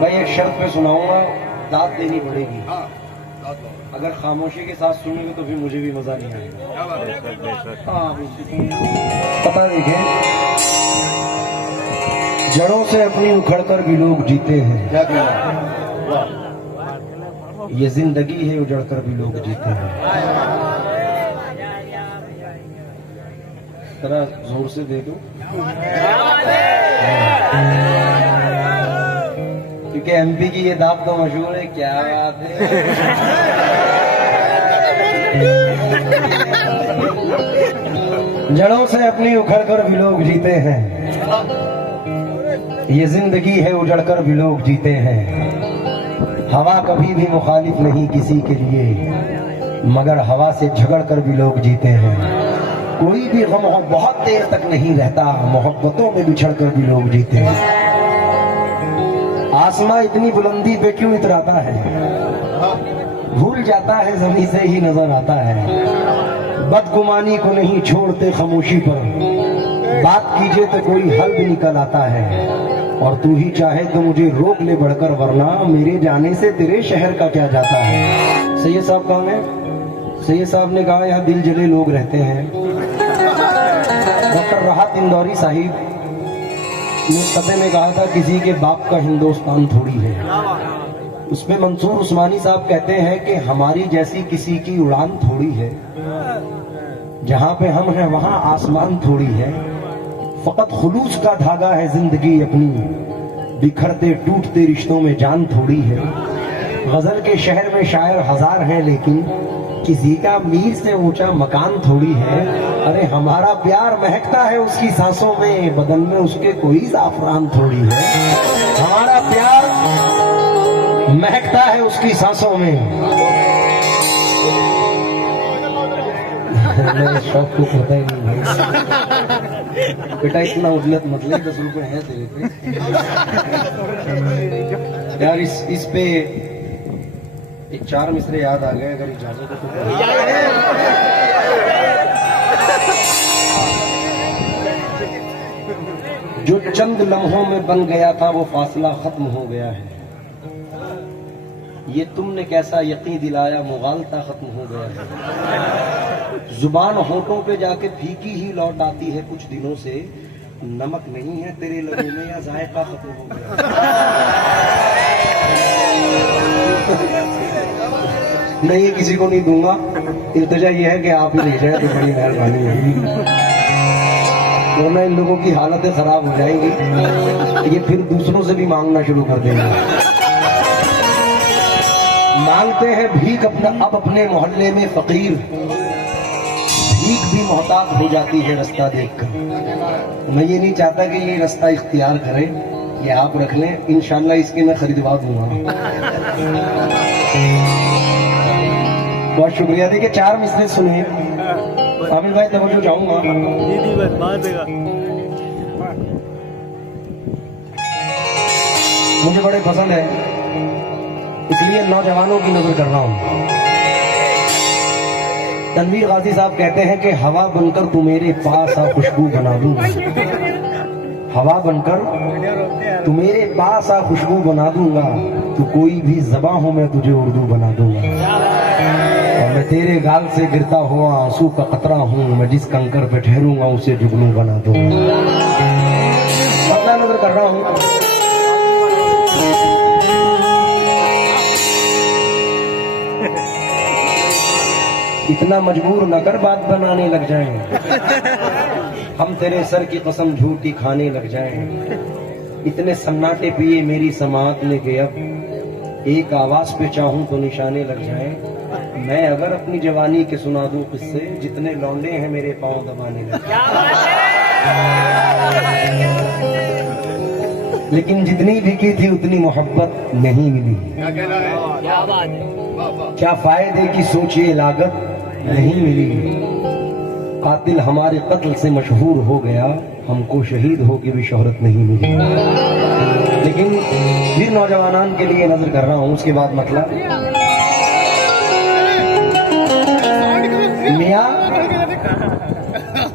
भाई एक शर्त पे सुनाऊंगा, दाद देनी पड़ेगी। अगर खामोशी के साथ सुनोगे तो फिर मुझे भी मजा नहीं आएगा। पता देखें, जड़ों से अपनी उखड़कर भी लोग जीते हैं। क्या कहना, ये जिंदगी है उजड़कर भी लोग जीते हैं। जरा जोर से दे दो, क्योंकि एमपी की ये दाब तो मशहूर है। क्या बात है। जड़ों से अपनी उखड़कर भी लोग जीते हैं, ये जिंदगी है उजड़कर भी लोग जीते हैं। हवा कभी भी मुखालिफ नहीं किसी के लिए, मगर हवा से झगड़ कर भी लोग जीते हैं। कोई भी गम बहुत देर तक नहीं रहता, मोहब्बतों में बिछड़ कर भी लोग जीते हैं। आसमां इतनी बुलंदी पे क्यों इतराता है, भूल जाता है जमीन से ही नजर आता है। बदगुमानी को नहीं छोड़ते खामोशी पर, बात कीजिए तो कोई हल भी निकल आता है। और तू ही चाहे तो मुझे रोक ले बढ़कर, वरना मेरे जाने से तेरे शहर का क्या जाता है। सैयद साहब कौन है? सैयद साहब ने कहा यहाँ दिल जले लोग रहते हैं। डॉक्टर राहत इंदौरी साहिब ने सतह में कहा था, किसी के बाप का हिंदुस्तान थोड़ी है। उसमें मंसूर उस्मानी साहब कहते हैं कि हमारी जैसी किसी की उड़ान थोड़ी है, जहां पे हम हैं वहां आसमान थोड़ी है। फकत खुलूस का धागा है जिंदगी अपनी, बिखरते टूटते रिश्तों में जान थोड़ी है। गजल के शहर में शायर हजार हैं, लेकिन किसी का मीर से ऊंचा मकान थोड़ी है। अरे हमारा प्यार महकता है उसकी सांसों में, बदन में उसके कोई जाफरान थोड़ी है। हमारा प्यार महकता है उसकी सांसों में। शौक को पता ही नहीं भाई। बेटा इतना उजलत मत ले, 10 रुपए है तेरे पे यार। इस पे एक 4 मिसरे याद आ गए, अगर इजाजत हो तो। जो चंद लम्हों में बन गया था वो फासला खत्म हो गया है। ये तुमने कैसा यकीन दिलाया, मुगालता खत्म हो गया है। जुबान होठों पे जाके फीकी ही लौट आती है कुछ दिनों से। नमक नहीं है तेरे लबों में या जायका खत्म हो गया। नहीं, किसी को नहीं दूंगा। इल्तिजा ये है कि आप ही ले जाए तो बड़ी मेहरबानी है, वरना इन लोगों की हालतें खराब हो जाएंगी। ये फिर दूसरों से भी मांगना शुरू कर देंगे। मांगते हैं भीख अब अपने मोहल्ले में फकीर, भीख भी मोहताज हो जाती है रास्ता देखकर। मैं ये नहीं चाहता कि ये रास्ता इख्तियार करें, ये आप रख लें, इंशाल्लाह इसके मैं खरीदवा दूंगा। बहुत शुक्रिया। देखिए 4 मिसरे सुने आमिर भाई, तवज्जो चाहूंगा। मुझे बड़े पसंद है, इसलिए नौजवानों की नजर कर रहा हूं। तनवीर गाजी साहब कहते हैं कि हवा बनकर तू मेरे पास आ खुशबू बना दूंगा। हवा बनकर तू मेरे पास आ खुशबू बना दूंगा। तू कोई भी ज़बां हो मैं तुझे उर्दू बना दूंगा। और मैं तेरे गाल से गिरता हुआ आंसू का कतरा हूँ, मैं जिस कंकर पे ठहरूंगा उसे जुगनू बना दूंगा। अपना नजर कर रहा हूँ। इतना मजबूर न कर बात बनाने लग जाएं, हम तेरे सर की कसम झूठी खाने लग जाएं। इतने सन्नाटे पिए मेरी समात ने के अब एक आवाज पे चाहूं तो निशाने लग जाएं। मैं अगर अपनी जवानी के सुना दूं किस्से, जितने लौंडे हैं मेरे पांव दबाने लग जाएं। लेकिन जितनी भी की थी उतनी मोहब्बत नहीं मिली। क्या फायदे की सोचिए लागत नहीं मिली। कातिल हमारे कत्ल से मशहूर हो गया, हमको शहीद होके भी शोहरत नहीं मिली। लेकिन फिर नौजवानान के लिए नजर कर रहा हूं। उसके बाद मतलब मियाँ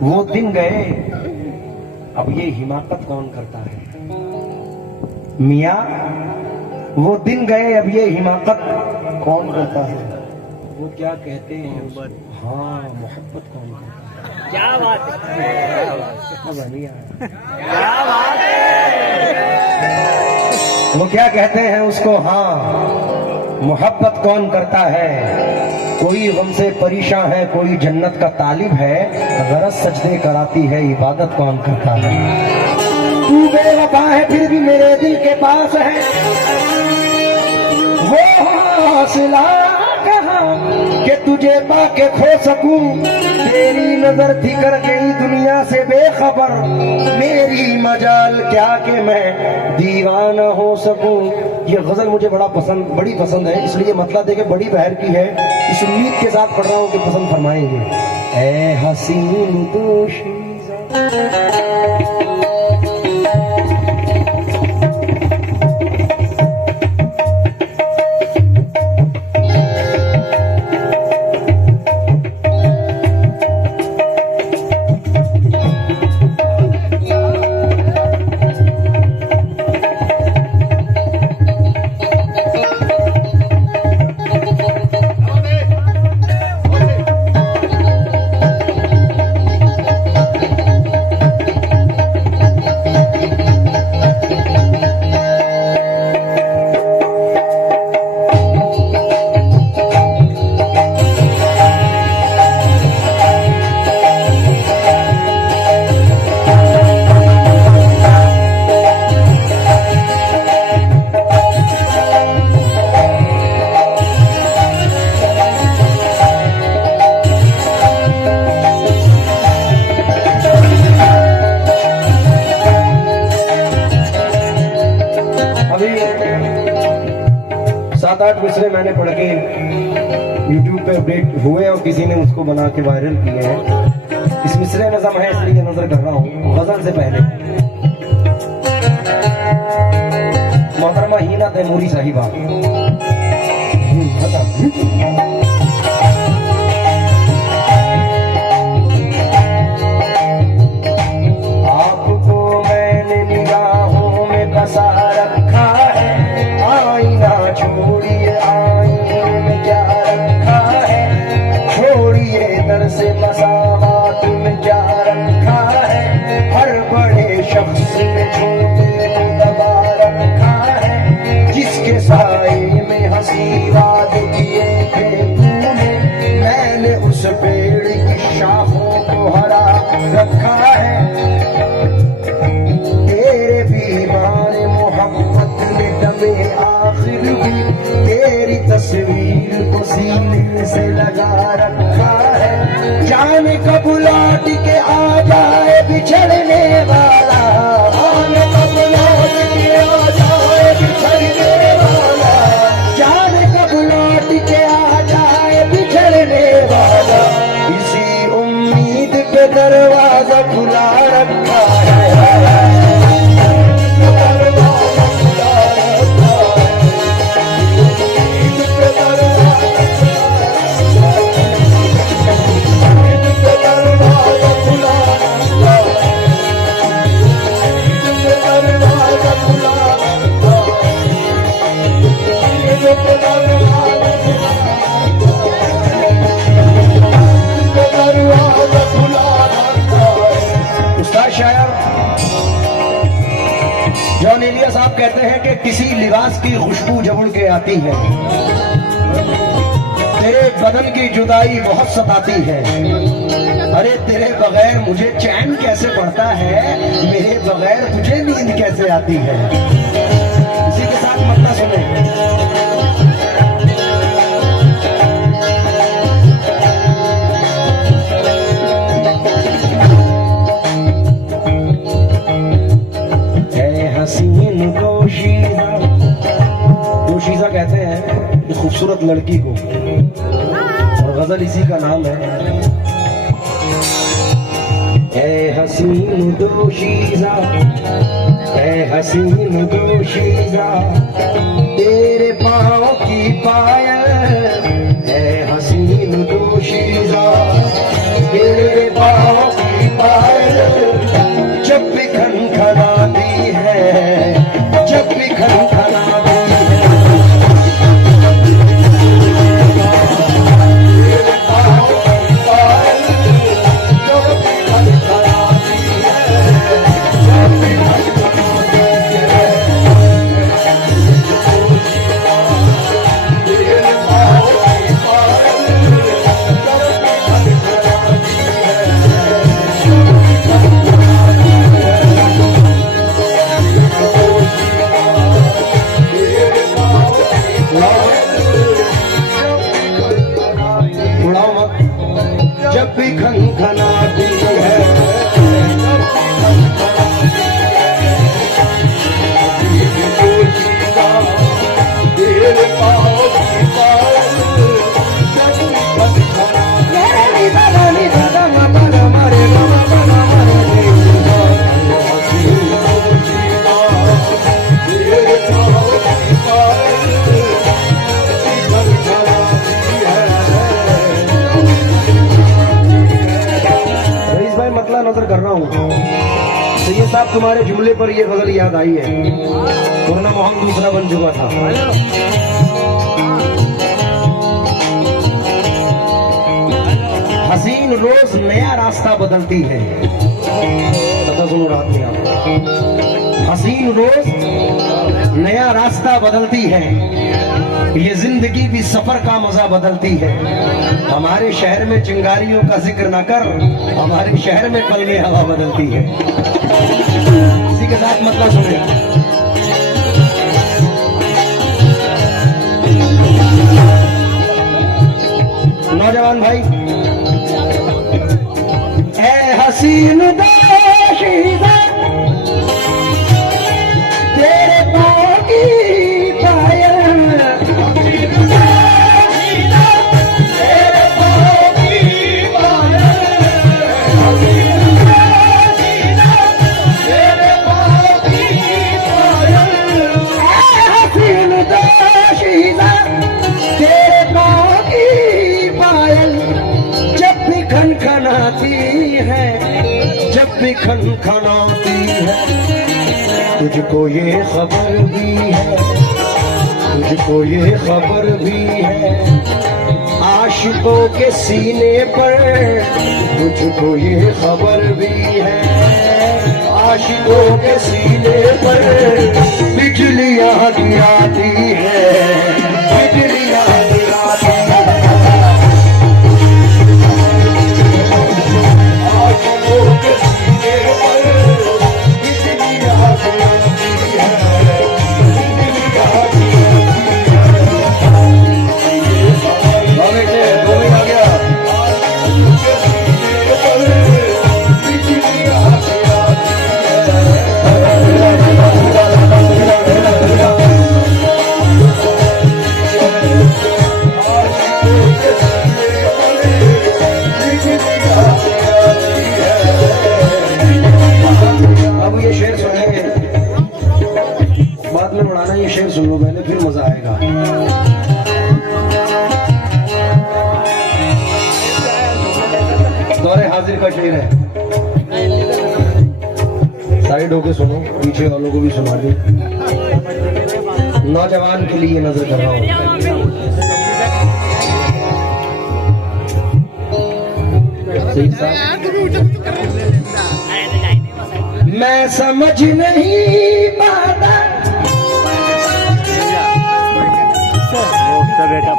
वो दिन गए, अब ये हिमाकत कौन करता है। मियाँ वो दिन गए, अब ये हिमाकत कौन करता है। वो क्या कहते हैं उसको, हाँ मोहब्बत कौन करता है। क्या बात है, मजा नहीं आया। क्या बात है। वो क्या कहते हैं उसको, हाँ मोहब्बत कौन करता है। कोई गम से परेशान है, कोई जन्नत का तालिब है, गरज सजदे कराती है, इबादत कौन करता है। तू बेवफा है फिर भी मेरे दिल के पास है, वो हौसला कहाँ कि तुझे पाके खो सकूं। तेरी नजर थी कर गई दुनिया से बेखबर, मेरी मजाल क्या कि मैं दीवाना हो सकूं। ये गजल मुझे बड़ी पसंद है, इसलिए मतलब देखे बड़ी बहर की है। इस उम्मीद के साथ पढ़ रहा हूं कि पसंद फरमाएंगे। ऐ हसीन दोशीज़ा मिसरे मैंने पढ़ के YouTube पे अपडेट हुए और किसी ने उसको बना के वायरल किए हैं। इस मिसरे नज़म है इसलिए नजर कर रहा हूँ। गजल से पहले मोहतरमा हीना तैमूरी साहिबा, आपको मैंने निगाहों में बसा रखा है, आईना छोड़िए आईने में क्या रखा है, छोड़िए दर से मसावात में क्या रखा है, हर बड़े शख्स में छोटे को दबा रखा है, जिसके साए में हंसी वाद किए थे तूने, मैंने उस पेड़ की शाखों को हरा रखा है, तेरे बीमार मोहब्बत में दमे आखिर भी तेरी तस्वीर को सीने से लगा रखा है, जाने कब लौट के आ जाए बिछड़ने वाला, जाने कब लौट के आ जाए बिछड़ने वाला, जाने कब लौट के आ जाए बिछड़ने वाला, इसी उम्मीद पे दरवाजा खुला रखा है। जॉन एलिया साहब कहते हैं कि किसी लिबास की खुशबू जब उड़ के आती है, तेरे बदन की जुदाई बहुत सताती है, अरे तेरे बगैर मुझे चैन कैसे पड़ता है, मेरे बगैर तुझे नींद कैसे आती है। इसी के साथ मतलब सुने, हसीन दोशीज़ा कहते हैं खूबसूरत लड़की को, और गजल इसी का नाम है। ऐ हसीन दोशीज़ा, ऐ हसीन दोशीज़ा, तेरे पाँव की पायल, ऐ हसीन दोशीज़ा, तेरे पाँव की पायल, जब भी खनखनाती है, जब भी खनखनाती है, तेरे पाँव की पायल, जब भी खनखनाती है, जब भी खनखनाती है, तेरे पाँव की पायल, जब भी खनखनाती उड़ाओ मत, जब भी खनखनाती है, तेरे पाँव की पायल, जब भी खनखनाती नजर कर रहा हूँ तो ये साहब तुम्हारे जुमले पर ये गजल याद आई है, वरना मोहन दूसरा बन चुका था। हसीन रोज नया रास्ता बदलती है, पता सुनो रात में आप। हसीन रोज नया रास्ता बदलती है, ये जिंदगी भी सफर का मजा बदलती है। हमारे शहर में चिंगारियों का जिक्र न कर, हमारे शहर में पल में हवा बदलती है। इसी के साथ मतलब सुने, नौजवान भाई, ऐ हसीन दोशीज़ा, तेरे पाँव की पायल, खनखनाती है, जब भी खनखनाती है, तुझको ये खबर भी है, तुझको ये खबर भी है, आशिकों के सीने पर, तुझको ये खबर भी है, आशिकों के सीने पर बिजलियां गिराती है, बिजलियां गिराती है, ये शेर सुन लो पहले, फिर मजा आएगा। दौरे हाजिर का शेर है, साइड होके सुनो, पीछे वालों को भी सुना दे। नौजवान के लिए नजर कर रहा हूँ। मैं समझ नहीं पाता बेटा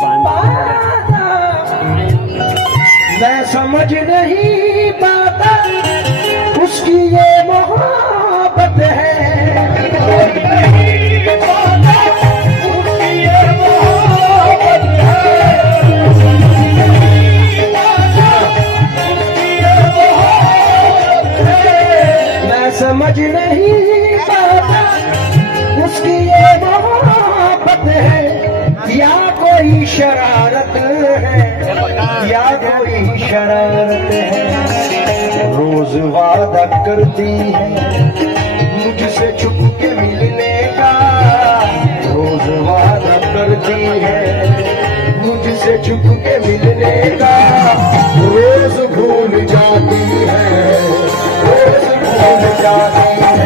मैं समझ नहीं पाता उसकी ये मोहब्बत है, मैं समझ नहीं पाता उसकी ये मोहब्बत है, या कोई शरारत है, या कोई शरारत है। रोज करती है, मुझसे छुप के मिलने का रोज वादा करती है, मुझसे छुप के मिलने का रोज भूल जाती है, रोज भूल जाती है।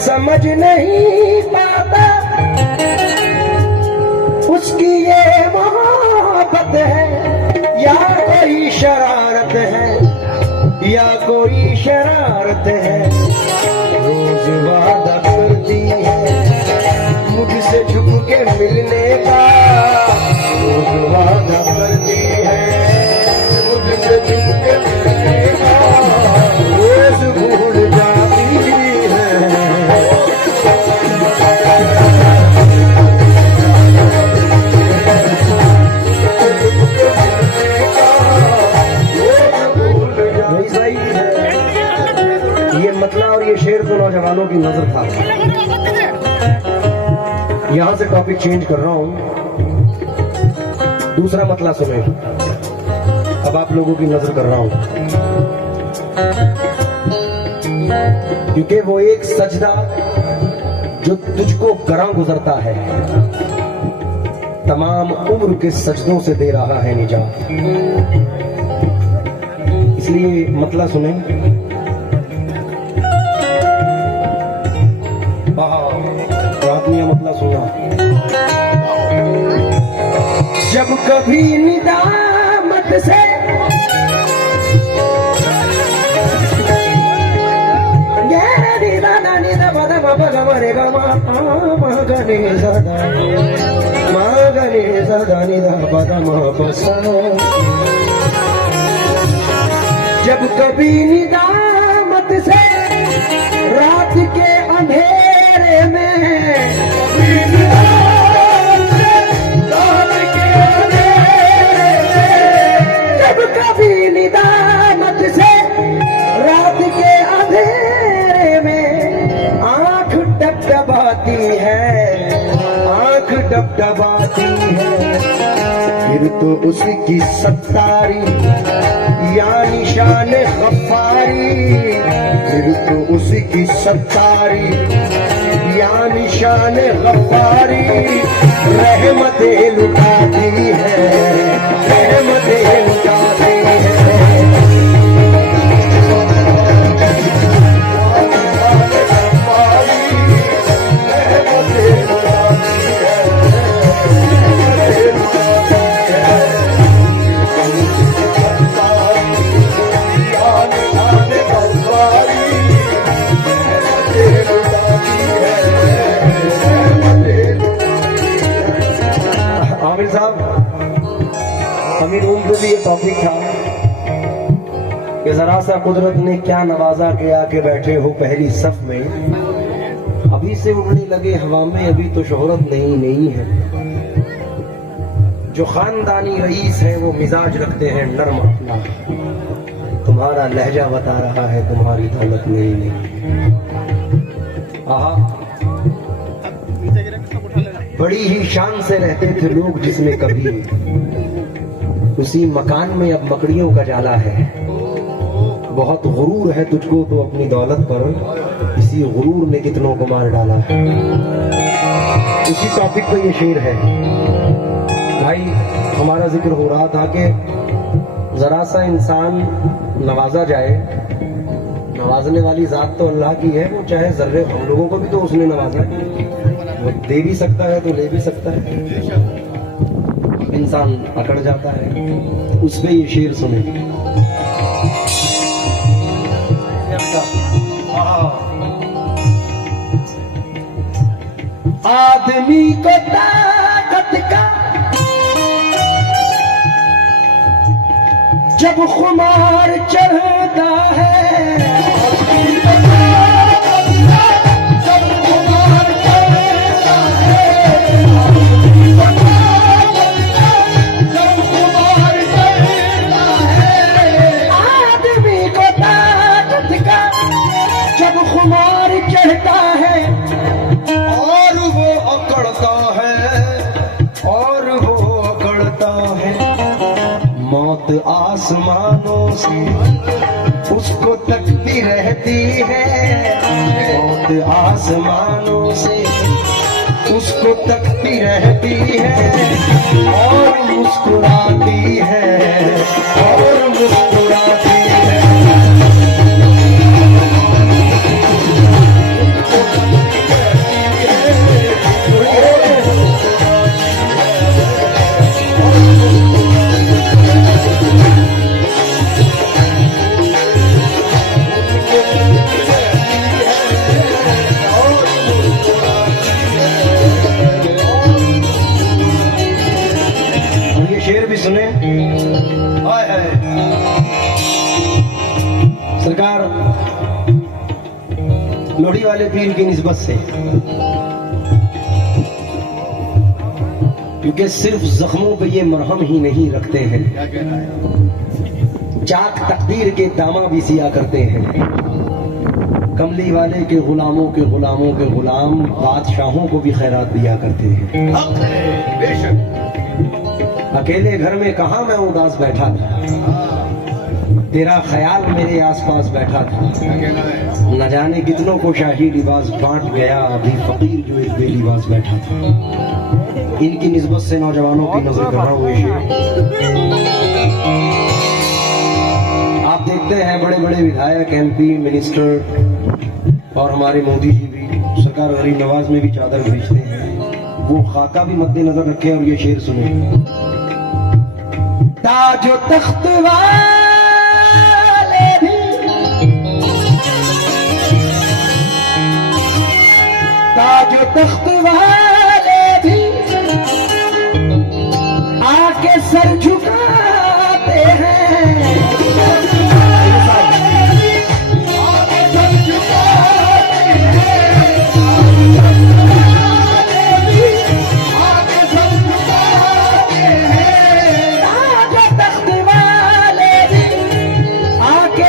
समझ नहीं पाता उसकी ये मोहब्बत है या कोई शरारत है, या कोई शरारत है। रोज वादा करती है मुझसे छुप के मिलने का, रोज वादा करती है मुझसे छुप के मिलने का, रोज भूल जाती है। ये मतला और ये शेर तो नौजवानों की नजर था। यहां से टॉपिक चेंज कर रहा हूं, दूसरा मतला सुने। अब आप लोगों की नजर कर रहा हूं, क्योंकि वो एक सजदा जो तुझको गरां गुजरता है, तमाम उम्र के सजदों से दे रहा है निजात। इसलिए मतला सुने। आदमी मतला सुना। जब कभी निदामत से जब कभी निदामत से रात के अंधेरे में, जब कभी निदामत से रात के अंधेरे में आंख डबडबाती है, आंख डबडबाती है, फिर तो उसकी सत्तारी या निशान गफ्फारी, फिर तो उसकी सत्तारी या निशान गफ्फारी रहमतें लुटाती है, रहमतें लुटाती है। आमिर साहब, अमीर उन पे भी ये टॉपिक था कि जरा सा कुदरत ने क्या नवाजा के आके बैठे हो पहली सफ में, अभी से उड़ने लगे हवा में, अभी तो शोहरत नहीं नहीं है। जो खानदानी रईस है वो मिजाज रखते हैं नर्म अपना, तुम्हारा लहजा बता रहा है तुम्हारी दौलत नहीं नहीं। आहा, बड़ी ही शान से रहते थे लोग जिसमें कभी, उसी मकान में अब मकड़ियों का जाला है। बहुत गुरूर है तुझको तो अपनी दौलत पर, इसी गुरूर ने कितनों को मार डाला है। उसी टॉपिक पे ये शेर है भाई। हमारा जिक्र हो रहा था कि जरा सा इंसान नवाजा जाए, नवाजने वाली जात तो अल्लाह की है, वो चाहे जर्रे हम लोगों को भी तो उसने नवाजा है, वो दे भी सकता है तो ले भी सकता है, इंसान अकड़ जाता है। उसमें ये शेर सुने। आदमी को ताकत का जब खुमार चढ़ता है, मौत आसमानों से उसको तकती रहती है, मौत आसमानों से उसको तकती रहती है और मुस्कुराती है और मुस्कुराती है। शेर भी सुने। सरकार लोहड़ी वाले पीर की निस्बत से, क्योंकि सिर्फ जख्मों पे ये मरहम ही नहीं रखते हैं, चाक तकदीर के दामा भी सिया करते हैं। कमली वाले के गुलामों के गुलामों के गुलाम बादशाहों को भी खैरात दिया करते हैं। अकेले घर में कहा मैं उदास बैठा था, तेरा ख्याल मेरे आसपास बैठा था। न जाने कितनों को शाही लिबास बांट गया, अभी फकीर जो एक बेलिबास बैठा था। इनकी निस्बत से नौजवानों की नजर कर रहा हूँ। आप देखते हैं बड़े बड़े विधायक, MP, मिनिस्टर और हमारे मोदी जी भी सरकार गरीब नवाज में भी चादर भेजते हैं। वो खाका भी मद्देनजर रखे और ये शेर सुने। ताजो तख्त वाले भी, ताजो तख्त वाले भी आके सर झुकाते हैं।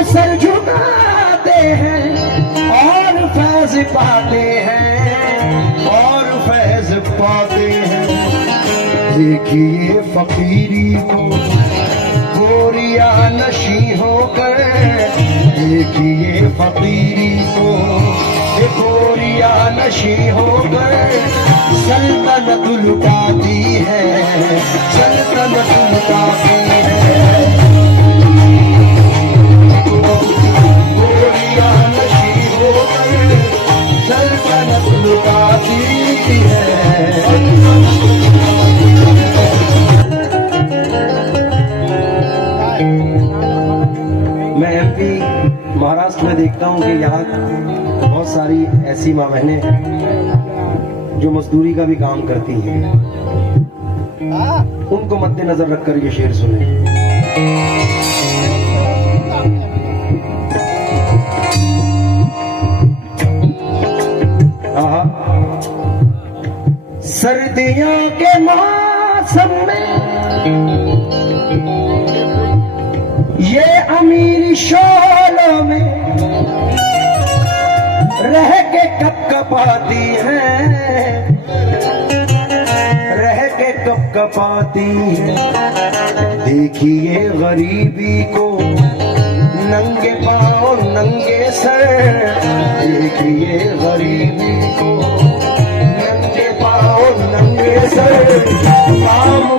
सर झुकाते हैं और फैज पाते हैं और फैज पाते हैं। देखिए फकीरी को गोरिया नशी होकर, देखिए फकीरी को गोरिया नशी होकर सल्तनत लुटाती है, सल्तनत लुटाती है। मैं MP महाराष्ट्र में देखता हूँ कि यहाँ बहुत सारी ऐसी माँ बहनें जो मजदूरी का भी काम करती हैं, उनको मद्देनजर रखकर ये शेर सुने। सर्दियों के मौसम में ये अमीर शोलों में रह के कपकपाती हैं, रह के कपकपाती हैं। देखिए गरीबी को नंगे पाँव नंगे सर, देखिए गरीबी को नंगे सर काम